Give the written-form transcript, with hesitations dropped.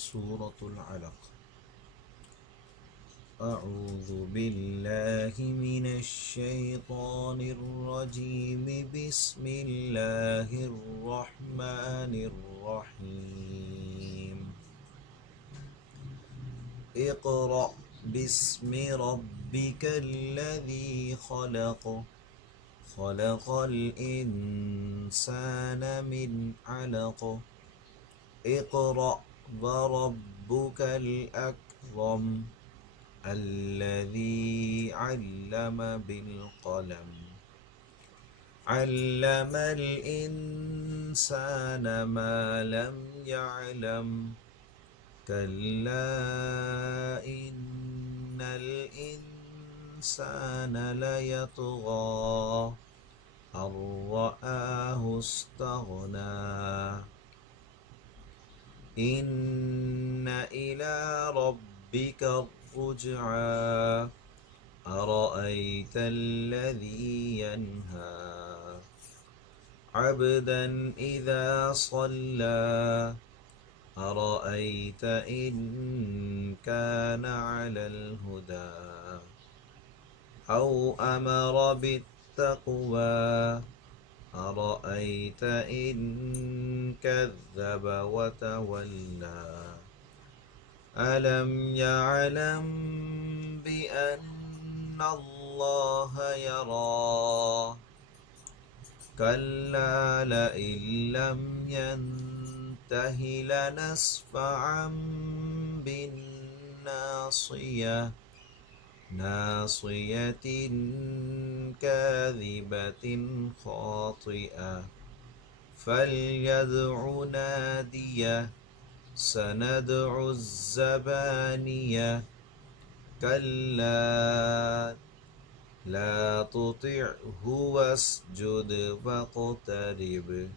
Suratul Alaq. أعوذ بالله من الشيطان الرجيم. بسم الله الرحمن الرحيم. اقرأ باسم ربك الذي خلق. خلق الإنسان من علق. اقرأ وربك الأكرم الذي علم بالقلم. علم الإنسان ما لم يعلم. كلا إن الإنسان ليطغى أن رآه استغنى. إن إلى ربك الرجعى. أرأيت الذي ينهى عبدا إذا صلى. أرأيت إن كان على الهدى أو أمر بالتقوى. أرأيت إن كذب وتولى. ألم يعلم بأن الله يرى. كلا لئن لم ينته لنسفعا بالناصية. ناصية كاذبة خاطئة. فليدع ناديه. سندع الزبانية. كلا لا تطعه واسجد واقترب.